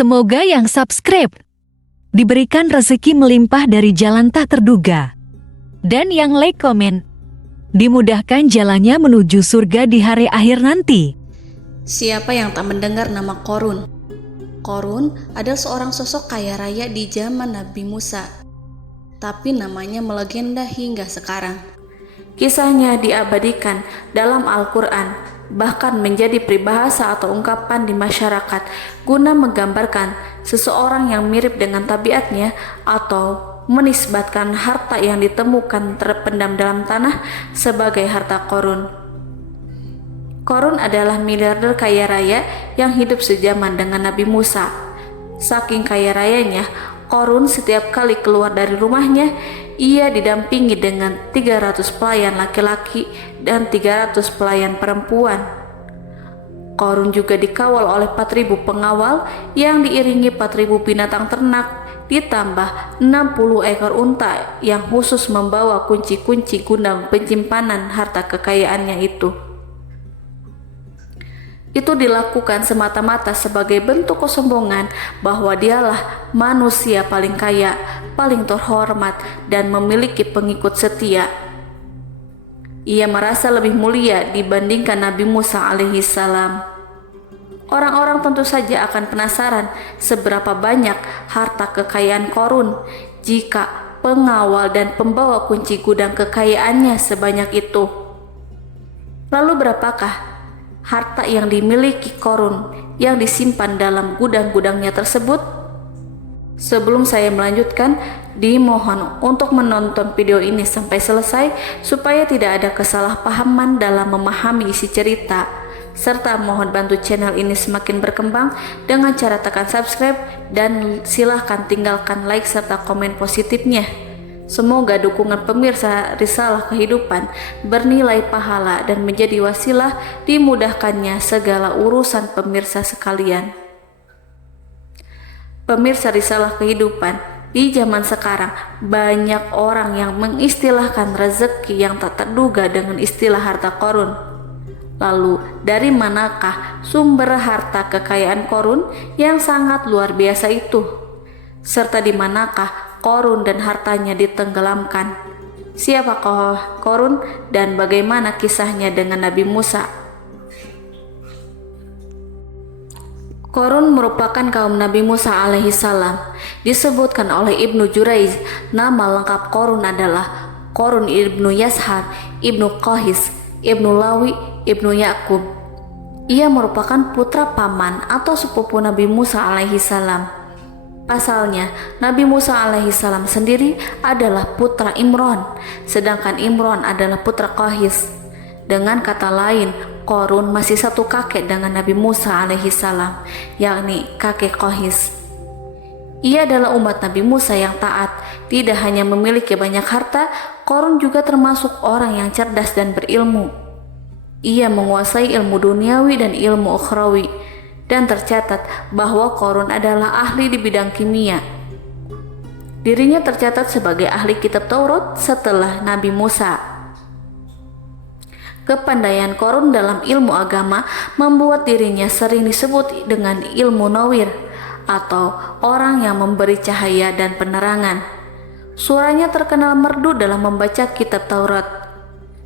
Semoga yang subscribe diberikan rezeki melimpah dari jalan tak terduga. Dan yang like komen, dimudahkan jalannya menuju surga di hari akhir nanti. Siapa yang tak mendengar nama Qorun? Qorun adalah seorang sosok kaya raya di zaman Nabi Musa, tapi namanya melegenda hingga sekarang. Kisahnya diabadikan dalam Al-Quran, bahkan menjadi peribahasa atau ungkapan di masyarakat guna menggambarkan seseorang yang mirip dengan tabiatnya atau menisbatkan harta yang ditemukan terpendam dalam tanah sebagai harta Qorun. Qorun adalah miliarder kaya raya yang hidup sejaman dengan Nabi Musa. Saking kaya rayanya, Qorun setiap kali keluar dari rumahnya, ia didampingi dengan 300 pelayan laki-laki dan 300 pelayan perempuan. Qorun juga dikawal oleh 4.000 pengawal yang diiringi 4.000 binatang ternak, ditambah 60 ekor unta yang khusus membawa kunci-kunci gudang penyimpanan harta kekayaannya itu. Itu dilakukan semata-mata sebagai bentuk kesombongan bahwa dialah manusia paling kaya, paling terhormat, dan memiliki pengikut setia. Ia merasa lebih mulia dibandingkan Nabi Musa alaihissalam. Orang-orang tentu saja akan penasaran seberapa banyak harta kekayaan Qorun jika pengawal dan pembawa kunci gudang kekayaannya sebanyak itu. Lalu berapakah harta yang dimiliki Qorun yang disimpan dalam gudang-gudangnya tersebut? Sebelum saya melanjutkan, dimohon untuk menonton video ini sampai selesai supaya tidak ada kesalahpahaman dalam memahami isi cerita, serta mohon bantu channel ini semakin berkembang dengan cara tekan subscribe dan silahkan tinggalkan like serta komen positifnya. Semoga dukungan pemirsa Risalah Kehidupan bernilai pahala dan menjadi wasilah dimudahkannya segala urusan pemirsa sekalian. Pemirsa Risalah Kehidupan, di zaman sekarang banyak orang yang mengistilahkan rezeki yang tak terduga dengan istilah harta Qorun. Lalu dari manakah sumber harta kekayaan Qorun yang sangat luar biasa itu? Serta di manakah Qorun dan hartanya ditenggelamkan? Siapakah Qorun dan bagaimana kisahnya dengan Nabi Musa? Qorun merupakan kaum Nabi Musa alaihissalam. Disebutkan oleh Ibnu Jurayj, nama lengkap Qorun adalah Qorun ibnu Yashar, ibnu Qahis, ibnu Lawi, ibnu Yakub. Ia merupakan putra paman atau sepupu Nabi Musa alaihissalam. Pasalnya, Nabi Musa alaihissalam sendiri adalah putra Imran, sedangkan Imran adalah putra Qahis. Dengan kata lain, Qorun masih satu kakek dengan Nabi Musa alaihissalam, yakni kakek Qahis. Ia adalah umat Nabi Musa yang taat. Tidak hanya memiliki banyak harta, Qorun juga termasuk orang yang cerdas dan berilmu. Ia menguasai ilmu duniawi dan ilmu ukhrawi, dan tercatat bahwa Qorun adalah ahli di bidang kimia. Dirinya tercatat sebagai ahli kitab Taurat setelah Nabi Musa. Kepandaian Qorun dalam ilmu agama membuat dirinya sering disebut dengan ilmu nawir atau orang yang memberi cahaya dan penerangan. Suaranya terkenal merdu dalam membaca kitab Taurat.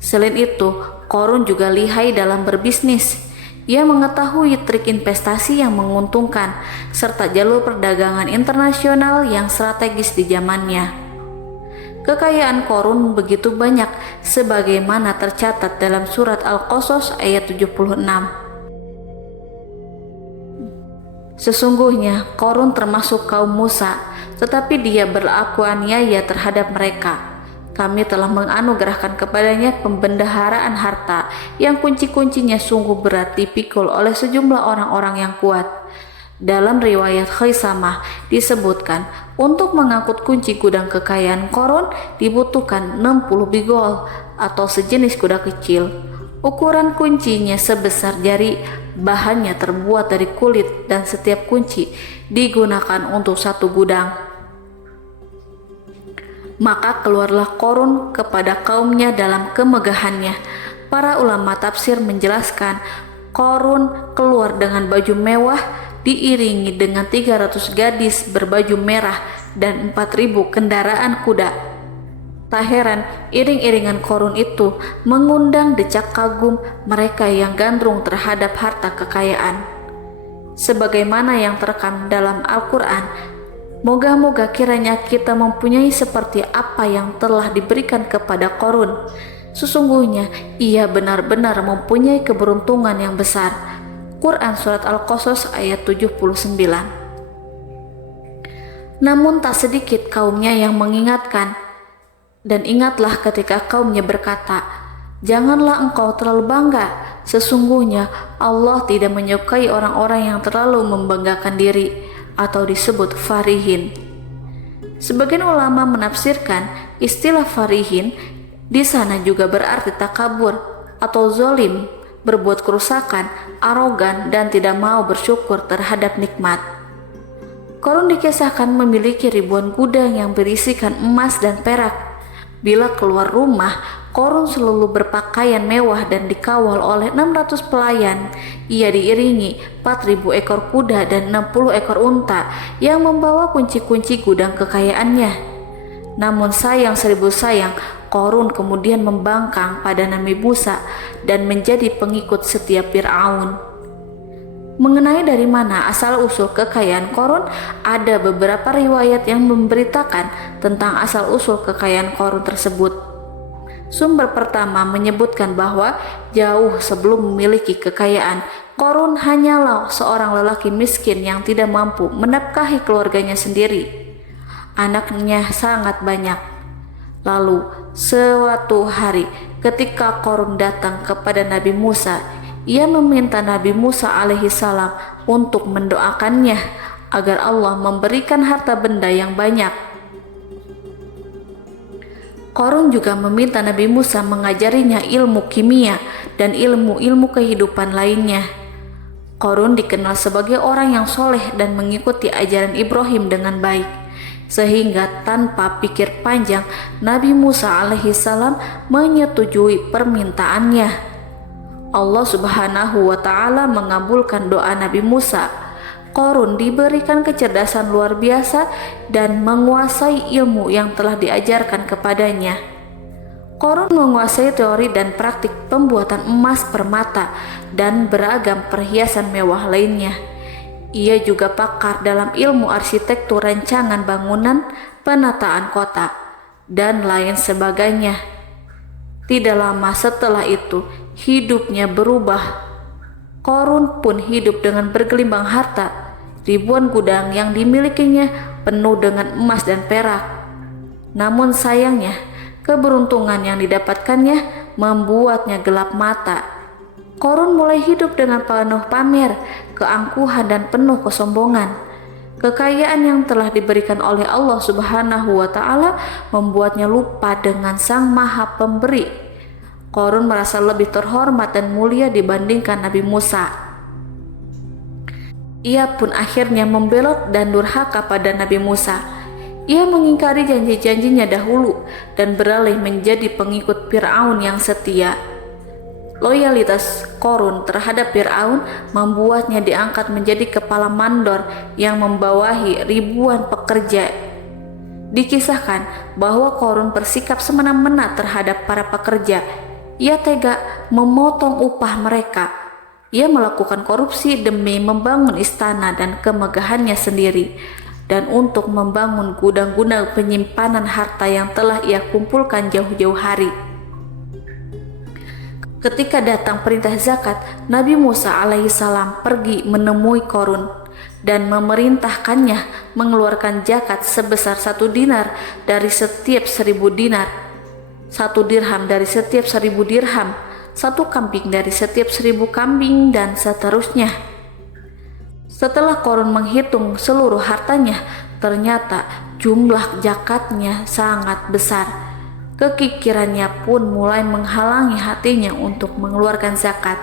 Selain itu, Qorun juga lihai dalam berbisnis. Ia mengetahui trik investasi yang menguntungkan serta jalur perdagangan internasional yang strategis di zamannya. Kekayaan Qorun begitu banyak sebagaimana tercatat dalam surat Al-Qasas ayat 76. Sesungguhnya Qorun termasuk kaum Musa, tetapi dia berlaku aniaya terhadap mereka. Kami telah menganugerahkan kepadanya pembendaharaan harta yang kunci-kuncinya sungguh berat dipikul oleh sejumlah orang-orang yang kuat. Dalam riwayat Khaisamah disebutkan, untuk mengangkut kunci gudang kekayaan Qorun dibutuhkan 60 bigol atau sejenis kuda kecil. Ukuran kuncinya sebesar jari, bahannya terbuat dari kulit dan setiap kunci digunakan untuk satu gudang. Maka keluarlah Qorun kepada kaumnya dalam kemegahannya. Para ulama tafsir menjelaskan Qorun keluar dengan baju mewah diiringi dengan 300 gadis berbaju merah dan 4.000 kendaraan kuda. Tak heran iring-iringan Korun itu mengundang decak kagum mereka yang gandrung terhadap harta kekayaan. Sebagaimana yang terekam dalam Al-Quran, moga-moga kiranya kita mempunyai seperti apa yang telah diberikan kepada Korun. Sesungguhnya ia benar-benar mempunyai keberuntungan yang besar. Quran Surat Al-Qasas ayat 79. Namun tak sedikit kaumnya yang mengingatkan, dan ingatlah ketika kaumnya berkata, "Janganlah engkau terlalu bangga. Sesungguhnya Allah tidak menyukai orang-orang yang terlalu membanggakan diri atau disebut farihin." Sebagian ulama menafsirkan istilah farihin di sana juga berarti takabur atau zolim, berbuat kerusakan, arogan, dan tidak mau bersyukur terhadap nikmat. Korun dikisahkan memiliki ribuan gudang yang berisikan emas dan perak. Bila keluar rumah, Korun selalu berpakaian mewah dan dikawal oleh 600 pelayan. Ia diiringi 4.000 ekor kuda dan 60 ekor unta yang membawa kunci-kunci gudang kekayaannya. Namun sayang seribu sayang, Korun kemudian membangkang pada Nabi Musa dan menjadi pengikut setia Fir'aun. Mengenai dari mana asal-usul kekayaan Korun, ada beberapa riwayat yang memberitakan tentang asal-usul kekayaan Korun tersebut. Sumber pertama menyebutkan bahwa jauh sebelum memiliki kekayaan, Korun hanyalah seorang lelaki miskin yang tidak mampu menafkahi keluarganya sendiri. Anaknya sangat banyak. Lalu, suatu hari ketika Korun datang kepada Nabi Musa, ia meminta Nabi Musa alaihissalam untuk mendoakannya agar Allah memberikan harta benda yang banyak. Korun juga meminta Nabi Musa mengajarinya ilmu kimia dan ilmu-ilmu kehidupan lainnya. Korun dikenal sebagai orang yang soleh dan mengikuti ajaran Ibrahim dengan baik, sehingga tanpa pikir panjang Nabi Musa alaihissalam menyetujui permintaannya. Allah Subhanahu wa Ta'ala mengabulkan doa Nabi Musa. Korun diberikan kecerdasan luar biasa dan menguasai ilmu yang telah diajarkan kepadanya. Korun menguasai teori dan praktik pembuatan emas permata dan beragam perhiasan mewah lainnya. Ia juga pakar dalam ilmu arsitektur rancangan bangunan, penataan kota, dan lain sebagainya. Tidak lama setelah itu, hidupnya berubah. Korun pun hidup dengan bergelimbang harta. Ribuan gudang yang dimilikinya penuh dengan emas dan perak. Namun sayangnya, keberuntungan yang didapatkannya membuatnya gelap mata. Korun mulai hidup dengan penuh pamer, keangkuhan, dan penuh kesombongan. Kekayaan yang telah diberikan oleh Allah Subhanahu wa Ta'ala membuatnya lupa dengan Sang Maha Pemberi. Korun merasa lebih terhormat dan mulia dibandingkan Nabi Musa. Ia pun akhirnya membelot dan durhaka pada Nabi Musa. Ia mengingkari janji-janjinya dahulu dan beralih menjadi pengikut Fir'aun yang setia. Loyalitas Korun terhadap Fir'aun membuatnya diangkat menjadi kepala mandor yang membawahi ribuan pekerja. Dikisahkan bahwa Korun bersikap semena-mena terhadap para pekerja. Ia tega memotong upah mereka. Ia melakukan korupsi demi membangun istana dan kemegahannya sendiri, dan untuk membangun gudang-gudang penyimpanan harta yang telah ia kumpulkan jauh-jauh hari. Ketika datang perintah zakat, Nabi Musa alaihissalam pergi menemui Korun dan memerintahkannya mengeluarkan zakat sebesar 1 dinar dari setiap 1.000 dinar, 1 dirham dari setiap 1.000 dirham, 1 kambing dari setiap 1.000 kambing, dan seterusnya. Setelah Korun menghitung seluruh hartanya, ternyata jumlah zakatnya sangat besar. Kekikirannya pun mulai menghalangi hatinya untuk mengeluarkan zakat.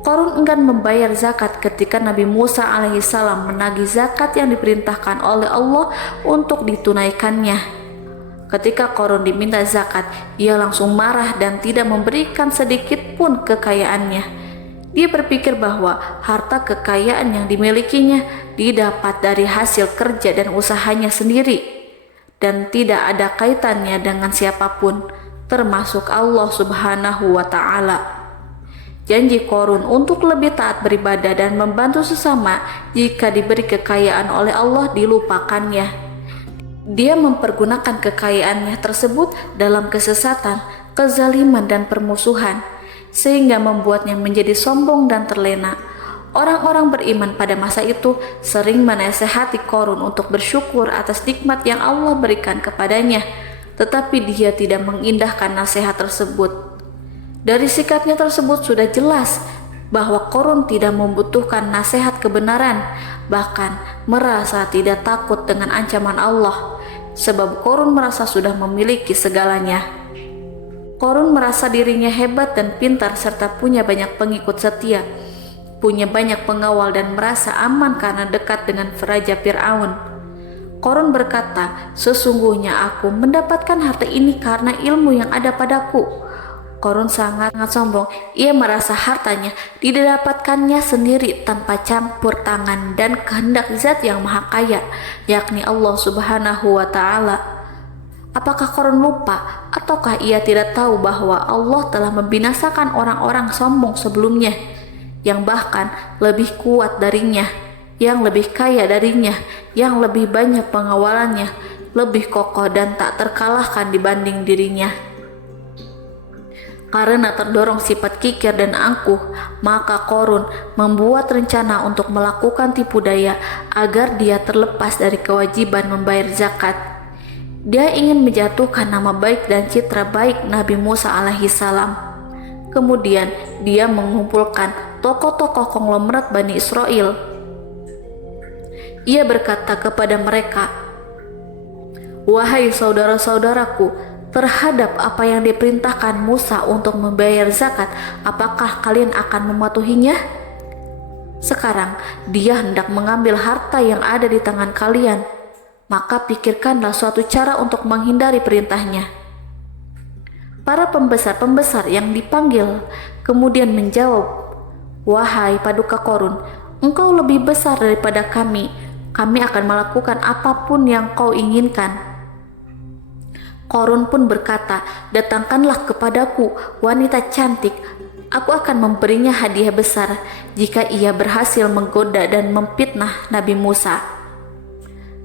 Korun enggan membayar zakat ketika Nabi Musa alaihissalam menagih zakat yang diperintahkan oleh Allah untuk ditunaikannya. Ketika Korun diminta zakat, ia langsung marah dan tidak memberikan sedikit pun kekayaannya. Dia berpikir bahwa harta kekayaan yang dimilikinya didapat dari hasil kerja dan usahanya sendiri, dan tidak ada kaitannya dengan siapapun, termasuk Allah Subhanahu wa Ta'ala. Janji Korun untuk lebih taat beribadah dan membantu sesama jika diberi kekayaan oleh Allah dilupakannya. Dia mempergunakan kekayaannya tersebut dalam kesesatan, kezaliman, dan permusuhan, sehingga membuatnya menjadi sombong dan terlena. Orang-orang beriman pada masa itu sering menasehati Korun untuk bersyukur atas nikmat yang Allah berikan kepadanya, tetapi dia tidak mengindahkan nasihat tersebut. Dari sikapnya tersebut sudah jelas bahwa Korun tidak membutuhkan nasihat kebenaran, bahkan merasa tidak takut dengan ancaman Allah, sebab Korun merasa sudah memiliki segalanya. Korun merasa dirinya hebat dan pintar serta punya banyak pengikut setia, punya banyak pengawal dan merasa aman karena dekat dengan Raja Fir'aun. Korun berkata, "Sesungguhnya aku mendapatkan harta ini karena ilmu yang ada padaku." Korun sangat sombong. Ia merasa hartanya didapatkannya sendiri tanpa campur tangan dan kehendak Zat yang Maha Kaya, yakni Allah Subhanahu wa Ta'ala. Apakah Korun lupa ataukah ia tidak tahu bahwa Allah telah membinasakan orang-orang sombong sebelumnya, yang bahkan lebih kuat darinya, yang lebih kaya darinya, yang lebih banyak pengawalannya, lebih kokoh dan tak terkalahkan dibanding dirinya? Karena terdorong sifat kikir dan angkuh, maka Korun membuat rencana untuk melakukan tipu daya agar dia terlepas dari kewajiban membayar zakat. Dia ingin menjatuhkan nama baik dan citra baik Nabi Musa alaihissalam. Kemudian dia mengumpulkan tokoh-tokoh konglomerat Bani Israel. Ia berkata kepada mereka, "Wahai saudara-saudaraku, terhadap apa yang diperintahkan Musa untuk membayar zakat, apakah kalian akan mematuhinya? Sekarang dia hendak mengambil harta yang ada di tangan kalian, maka pikirkanlah suatu cara untuk menghindari perintahnya." Para pembesar-pembesar yang dipanggil kemudian menjawab, "Wahai paduka Korun, engkau lebih besar daripada kami akan melakukan apapun yang kau inginkan." Korun pun berkata, "Datangkanlah kepadaku wanita cantik, aku akan memberinya hadiah besar jika ia berhasil menggoda dan memfitnah Nabi Musa."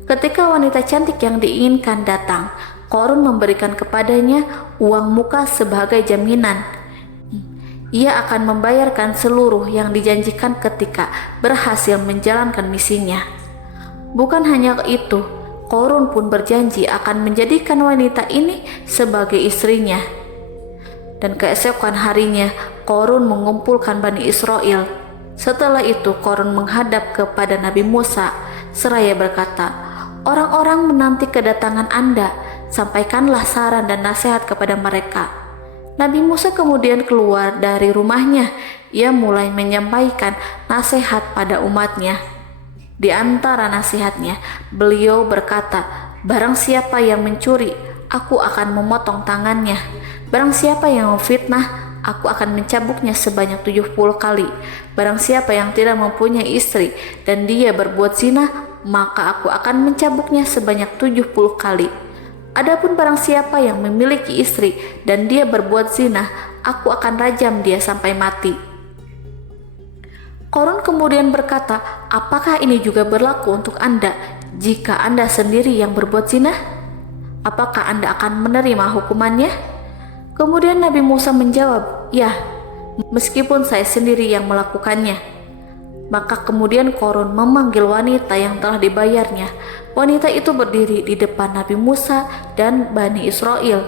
Ketika wanita cantik yang diinginkan datang, Korun memberikan kepadanya uang muka sebagai jaminan. Ia akan membayarkan seluruh yang dijanjikan ketika berhasil menjalankan misinya. Bukan hanya itu, Korun pun berjanji akan menjadikan wanita ini sebagai istrinya. Dan keesokan harinya, Korun mengumpulkan Bani Israel. Setelah itu, Korun menghadap kepada Nabi Musa seraya berkata, "Orang-orang menanti kedatangan Anda, sampaikanlah saran dan nasihat kepada mereka." Nabi Musa kemudian keluar dari rumahnya. Ia mulai menyampaikan nasihat pada umatnya. Di antara nasihatnya, beliau berkata, "Barang siapa yang mencuri, aku akan memotong tangannya. Barang siapa yang memfitnah, aku akan mencambuknya sebanyak 70 kali. Barang siapa yang tidak mempunyai istri dan dia berbuat zina, maka aku akan mencambuknya sebanyak 70 kali. Adapun barang siapa yang memiliki istri dan dia berbuat zina, aku akan rajam dia sampai mati." Korun kemudian berkata, "Apakah ini juga berlaku untuk Anda jika Anda sendiri yang berbuat zina? Apakah Anda akan menerima hukumannya?" Kemudian Nabi Musa menjawab, "Ya, meskipun saya sendiri yang melakukannya." Maka kemudian Korun memanggil wanita yang telah dibayarnya. Wanita itu berdiri di depan Nabi Musa dan Bani Israel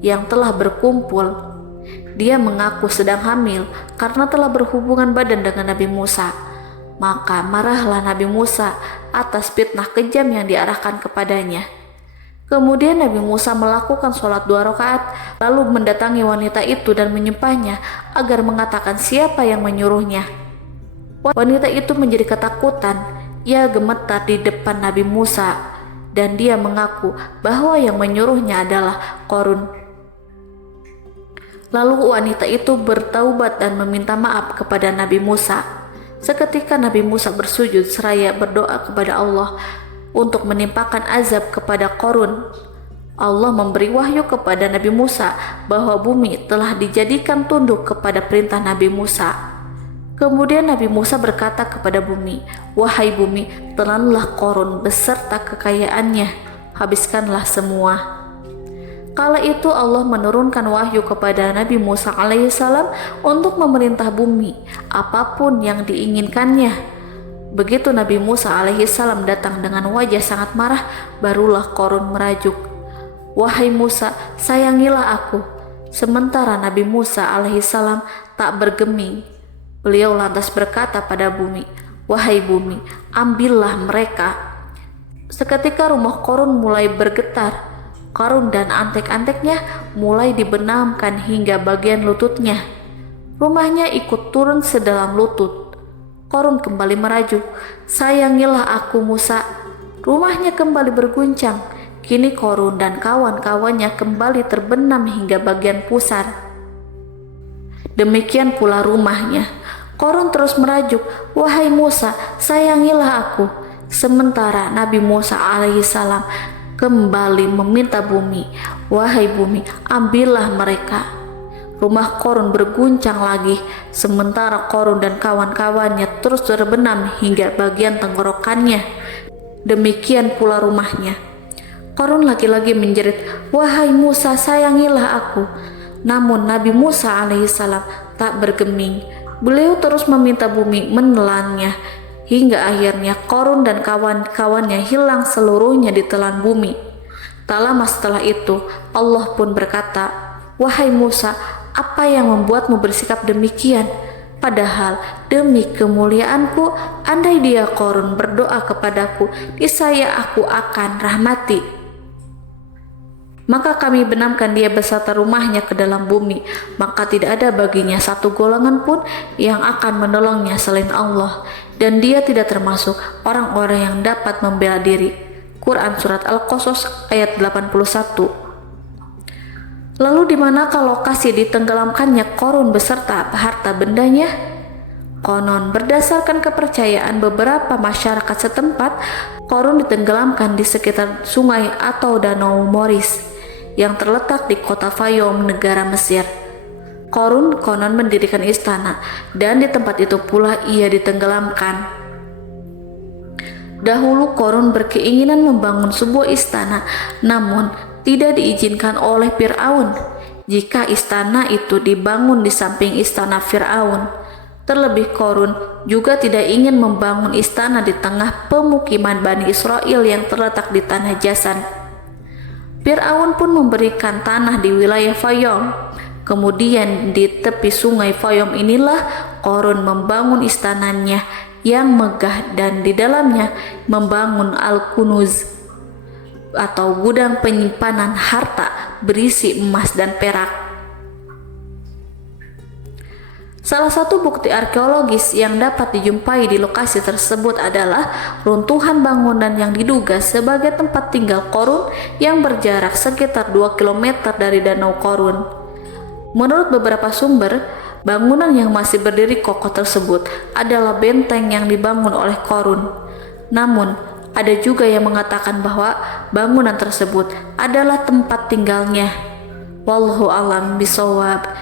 yang telah berkumpul. Dia mengaku sedang hamil karena telah berhubungan badan dengan Nabi Musa. Maka marahlah Nabi Musa atas fitnah kejam yang diarahkan kepadanya. Kemudian Nabi Musa melakukan sholat 2 rakaat, lalu mendatangi wanita itu dan menyumpahnya agar mengatakan siapa yang menyuruhnya. Wanita itu menjadi ketakutan. Ia gemetar di depan Nabi Musa dan dia mengaku bahwa yang menyuruhnya adalah Korun. Lalu wanita itu bertaubat dan meminta maaf kepada Nabi Musa. Seketika Nabi Musa bersujud seraya berdoa kepada Allah untuk menimpakan azab kepada Qarun. Allah memberi wahyu kepada Nabi Musa bahwa bumi telah dijadikan tunduk kepada perintah Nabi Musa. Kemudian Nabi Musa berkata kepada bumi, "Wahai bumi, telanlah Qarun beserta kekayaannya, habiskanlah semua." Kala itu Allah menurunkan wahyu kepada Nabi Musa alaihissalam untuk memerintah bumi apapun yang diinginkannya. Begitu Nabi Musa alaihissalam datang dengan wajah sangat marah, barulah Qarun merajuk, "Wahai Musa, sayangilah aku." Sementara Nabi Musa alaihissalam tak bergeming. Beliau lantas berkata pada bumi, "Wahai bumi, ambillah mereka." Seketika rumah Qarun mulai bergetar. Qarun dan antek-anteknya mulai dibenamkan hingga bagian lututnya. Rumahnya ikut turun sedalam lutut. Qarun kembali merajuk, "Sayangilah aku Musa." Rumahnya kembali berguncang. Kini Qarun dan kawan-kawannya kembali terbenam hingga bagian pusar. Demikian pula rumahnya. Qarun terus merajuk, "Wahai Musa, sayangilah aku." Sementara Nabi Musa alaihissalam kembali meminta bumi, "Wahai bumi, ambillah mereka." Rumah Qarun berguncang lagi, sementara Qarun dan kawan-kawannya terus terbenam hingga bagian tenggorokannya. Demikian pula rumahnya. Qarun lagi-lagi menjerit, "Wahai Musa, sayangilah aku." Namun Nabi Musa alaihissalam tak bergeming. Beliau terus meminta bumi menelannya, hingga akhirnya Qarun dan kawan-kawannya hilang seluruhnya ditelan bumi. Tak lama setelah itu, Allah pun berkata, "Wahai Musa, apa yang membuatmu bersikap demikian? Padahal demi kemuliaanku, andai dia Qarun berdoa kepadaku, niscaya aku akan rahmati. Maka kami benamkan dia beserta rumahnya ke dalam bumi, maka tidak ada baginya satu golongan pun yang akan menolongnya selain Allah, dan dia tidak termasuk orang-orang yang dapat membela diri." Quran Surat Al-Qasas ayat 81. Lalu di manakah lokasi ditenggelamkannya Qarun beserta harta bendanya? Konon berdasarkan kepercayaan beberapa masyarakat setempat, Qarun ditenggelamkan di sekitar sungai atau danau Moris yang terletak di kota Fayum, negara Mesir. Qarun konon mendirikan istana, dan di tempat itu pula ia ditenggelamkan. Dahulu Qarun berkeinginan membangun sebuah istana, namun tidak diizinkan oleh Fir'aun jika istana itu dibangun di samping istana Fir'aun. Terlebih Qarun juga tidak ingin membangun istana di tengah pemukiman Bani Israel yang terletak di tanah Jasan. Fir'aun pun memberikan tanah di wilayah Fayum. Kemudian di tepi sungai Fayum inilah Qarun membangun istananya yang megah, dan di dalamnya membangun Al-Kunuz atau gudang penyimpanan harta berisi emas dan perak. Salah satu bukti arkeologis yang dapat dijumpai di lokasi tersebut adalah runtuhan bangunan yang diduga sebagai tempat tinggal Qarun yang berjarak sekitar 2 km dari Danau Qarun. Menurut beberapa sumber, bangunan yang masih berdiri kokoh tersebut adalah benteng yang dibangun oleh Qarun. Namun, ada juga yang mengatakan bahwa bangunan tersebut adalah tempat tinggalnya. Wallahu a'lam bishawab.